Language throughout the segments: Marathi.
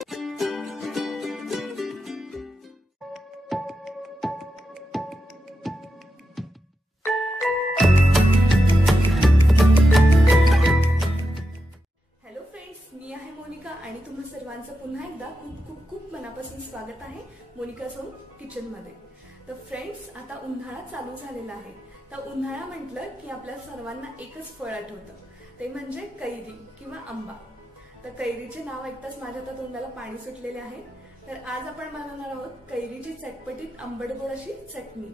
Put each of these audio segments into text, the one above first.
मी आहे मोनिका आणि तुम्हा सर्वांचं पुन्हा एकदा खूप खूप खूप मनापासून स्वागत आहे मोनिकाज होम किचन मध्ये। तर फ्रेंड्स, आता उन्हाळा चालू झालेला आहे। तर उन्हाळा म्हटलं की आपल्या सर्वांना एकच फळ आठवतं, ते म्हणजे कैरी किंवा आंबा। तर कैरीचे नाव ऐकताच माझ्या आता तोंडाला पाणी सुटलेले आहे। तर आज आपण बनवणार आहोत कैरीची चटपटीत आंबटगोड अशी चटणी।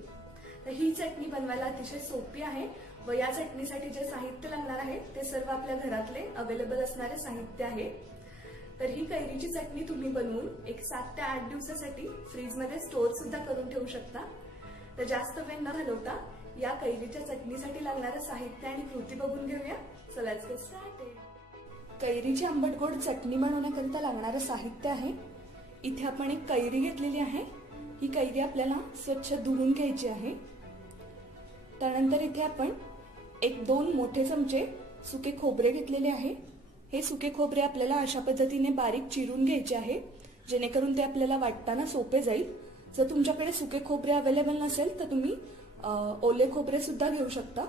तर ही चटणी बनवायला अतिशय सोपी आहे व या चटणीसाठी जे साहित्य लागणार आहे ते सर्व आपल्या घरातले अवेलेबल असणारे साहित्य आहे। तर ही कैरीची चटणी तुम्ही बनवून एक 7 ते 8 दिवसासाठी फ्रीज मध्ये स्टोर सुद्धा करून ठेवू शकता। तर जास्त वेळ न घालवता या कैरीच्या चटणीसाठी लागणारे साहित्य आणि कृती बघून घेऊया। So let's get started. कैरीची आंबटगोड चटणी बनवण्याकरिता लागणारे साहित्य आहे, इथे आपण एक कैरी घेतलेली आहे। ही कैरी आपल्याला स्वच्छ धुवून घ्यायची आहे। त्यानंतर इथे आपण 1-2 मोठे चमचे सुके खोबरे घेतलेले आहे। हे सुके खोबरे आपल्याला अशा पद्धतीने बारीक चिरून घ्यायचे आहे, जेणेकरून ते आपल्याला वाटताना सोपे जाईल। जर तुमच्याकडे सुके खोबरे अवेलेबल नसेल तर तुम्ही ओले खोबरे सुद्धा घेऊ शकता,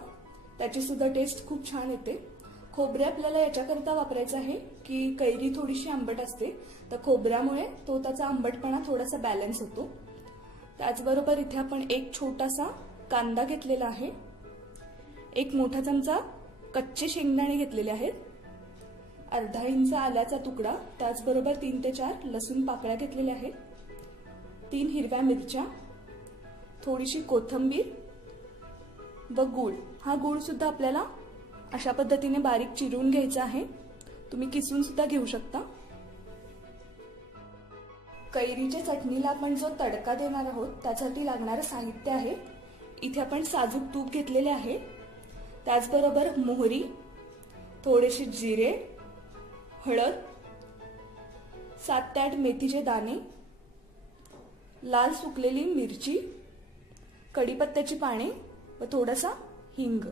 त्याची सुद्धा टेस्ट खूप छान येते। खोबरे आपल्याला याच्याकरता वापरायचं आहे की कैरी थोडीशी आंबट असते, तर खोबऱ्यामुळे तो त्याचा आंबटपणा थोडासा बॅलन्स होतो। त्याचबरोबर इथे आपण एक छोटासा कांदा घेतलेला आहे, 1 मोठा चमचा कच्चे शेंगदाणे घेतलेले आहेत, अर्धा इंच आल्याचा तुकडा, त्याचबरोबर 3 ते 4 लसूण पाकळ्या घेतलेल्या आहेत, 3 हिरव्या मिरच्या, थोडीशी कोथिंबीर व गूळ। हा गूळ सुद्धा आपल्याला अशा पद्धतीने बारीक चिरून घ्यायचा आहे, तुम्ही किसून सुद्धा घेऊ शकता। कैरीच्या चटणीला आपण जो तडका देणार आहोत त्यासाठी लागणारे साहित्य आहे, इथे आपण साजूक तूप घेतलेले आहे, त्याचबरोबर मोहरी, थोडेसे जिरे, हळद, 7 ते 8 मेथीचे दाणे, लाल सुकलेली मिरची, कढीपत्त्याची पाने व थोडासा हिंग।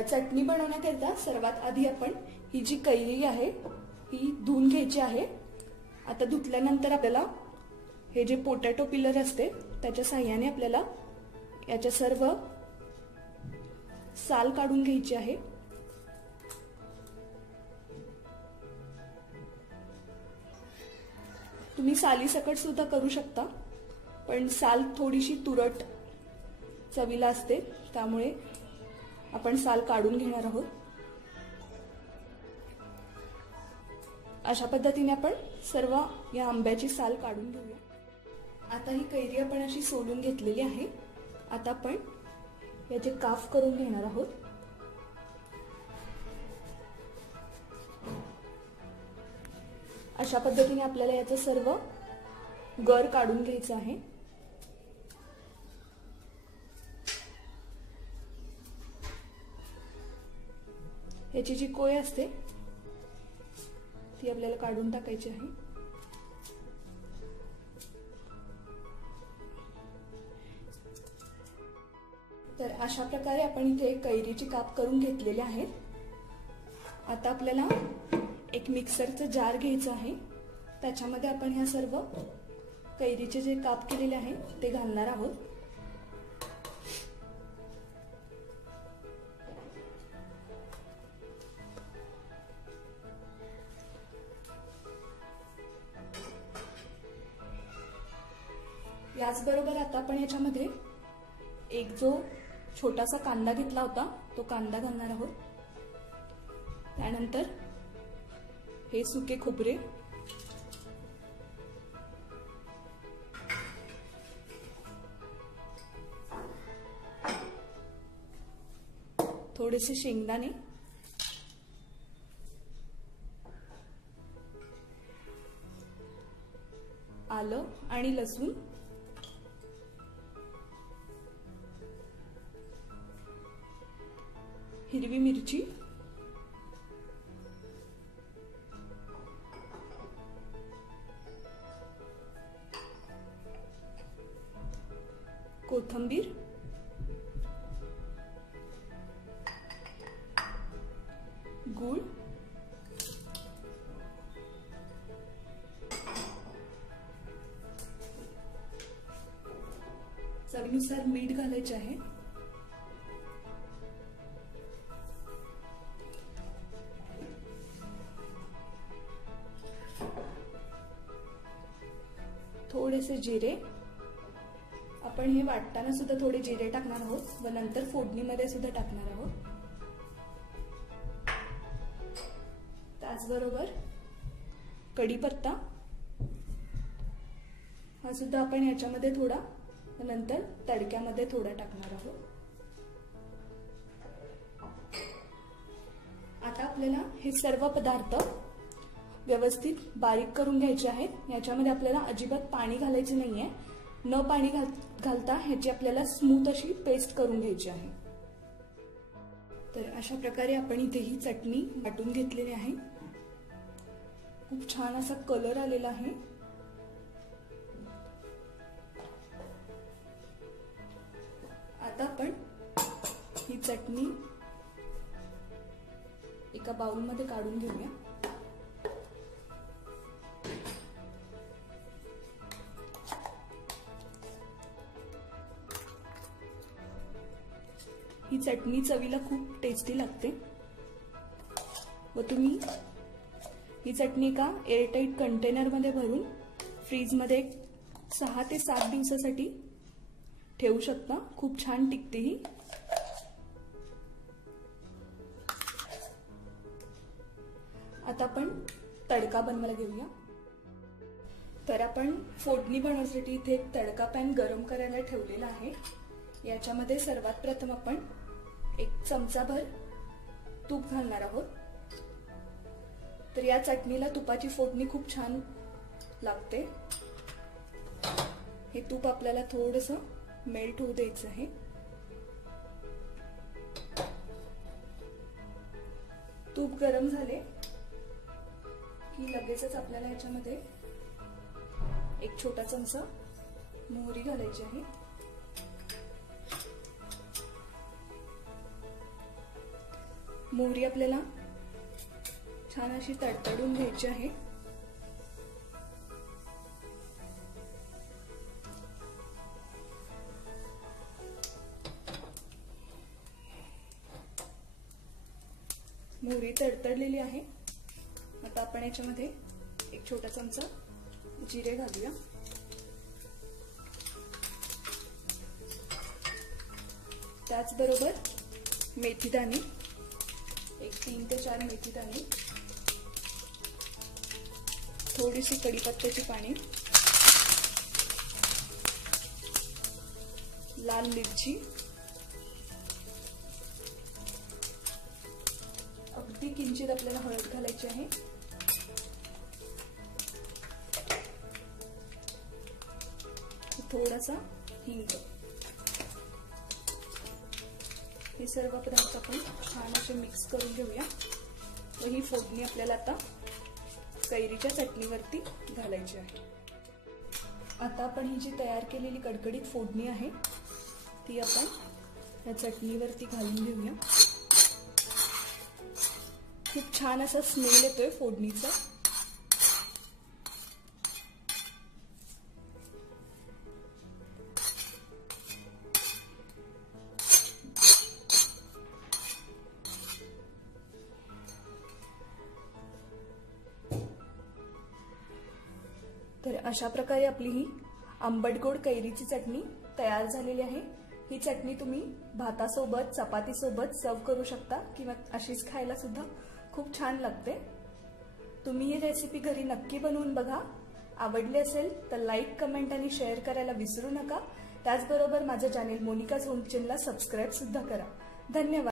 चटणी बनवण्याकरिता सर्वात आधी आपण ही जी कैरी आहे ही धुवून घ्यायची आहे। आता धुतल्यानंतर आपल्याला हे जे पोटॅटो पिलर असते त्याच्या सहाय्याने आपल्याला याच्या सर्व साल काढून घ्यायची आहे। तुम्ही साली सकट सुद्धा करू शकता, पण साल थोडीशी तुरट चवीला असते, त्यामुळे आपण साल काढून घेणार आहोत। अशा पद्धतीने आपण सर्व या आंब्याची साल काढून घेऊया। आता ही कैरी आपण अशी सोलून घेतलेली आहे। आता आपण याचे काप करून घेणार आहोत। अशा पद्धतीने आपल्याला याचं सर्व गर काढून घ्यायचं आहे। याची जी कोय असते ती आपल्याला काढून टाकायची आहे। तर अशा प्रकारे आपण इथे कैरीचे काप करून घेतलेले आहेत। आता आपल्याला एक मिक्सरचं जार घ्यायचं आहे, त्याच्यामध्ये आपण ह्या सर्व कैरीचे जे काप केलेले आहेत ते घालणार आहोत। याचबरोबर आता आपण याच्यामध्ये एक जो छोटासा कांदा घेतला होता तो कांदा घालणार आहोत। त्यानंतर हे सुके खोबरे, थोडेसे शेंगदाणे, आलं आणि लसूण, हिरवी मिरची, कोथिंबीर, गूळ चवीनुसार मीठ घालायचे आहे. थोडेसे जिरे, आपण हे वाटताना सुद्धा थोडे जिरे टाकणार आहोत व नंतर फोडणीमध्ये सुद्धा टाकणार आहोत. त्याचबरोबर कढीपत्ता हा सुद्धा आपण याच्यामध्ये थोडा नंतर तडक्यामध्ये थोडा टाकणार आहोत. आता आपल्याला हे सर्व पदार्थ व्यवस्थित बारीक करून घ्यायचे आहेत. याच्यामध्ये आपल्याला अजिबात पाणी घालायचे नाहीये. न पाणी घालता ह्याची आपल्याला स्मूथ अशी पेस्ट करून घ्यायची आहे. तर अशा प्रकारे आपण इथे ही चटणी वाटून घेतलेली आहे. खूप छान असा कलर आलेला आहे. आता आपण ही चटणी एका बाउलमध्ये काढून घेऊया. ही चटणी चवीला खूप टेस्टी लागते व तुम्ही ही चटणी एका एअरटाईट कंटेनर मध्ये भरून फ्रीज मध्ये 6 ते 7 दिवसासाठी ठेवू शकता. खूप छान टिकते ही. आता आपण तडका बनवायला घेऊया. तर आपण फोडणी बनवण्यासाठी इथे एक तडका पॅन गरम करायला ठेवलेला आहे. याच्यामध्ये सर्वात प्रथम आपण 1 चमचाभर तूप घालणार आहोत. तर या चटणीला तुपाची फोडणी खूप छान लागते. हे तूप आपल्याला थोडंसं मेल्ट होऊ द्यायचं आहे. तूप गरम झाले की लगेचच आपल्याला याच्यामध्ये 1 छोटा चमचा मोहरी घालायची आहे. मोहरी आपल्याला छान अशी तडतडून घ्यायची आहे. मोहरी तडतडलेली आहे. आता आपण याच्यामध्ये 1 छोटा चमचा जिरे घालूया. त्याचबरोबर मेथीदाणे 3 ते 4 मेथीदाणे, थोडीशी कढीपत्त्याची पाने, लाल मिरची, अगदी किंचित आपल्याला हळद घालायची आहे. थोडासा हिंग. हे सर्व पदार्थ आपण छान असे मिक्स करून घेऊया. व ही फोडणी आपल्याला आता कैरीच्या चटणीवरती घालायची आहे. आता आपण ही जी तयार केलेली कडकडीत फोडणी आहे ती आपण या चटणीवरती घालून घेऊया. खूप छान असा स्मेल येतोय फोडणीचा. तर अशा प्रकारे आपली ही आंबट गोड कैरीची चटणी तयार झालेली आहे. ही चटणी तुम्ही भातासोबत, चपातीसोबत सर्व करू शकता किंवा अशीच खायला सुद्धा खूप छान लागते. तुम्ही ही रेसिपी घरी नक्की बनवून बघा. आवडली असेल तर लाईक, कमेंट आणि शेअर करायला विसरू नका. त्याचबरोबर माझं चॅनेल मोनिकाज होम किचनला सबस्क्राईब सुद्धा करा. धन्यवाद.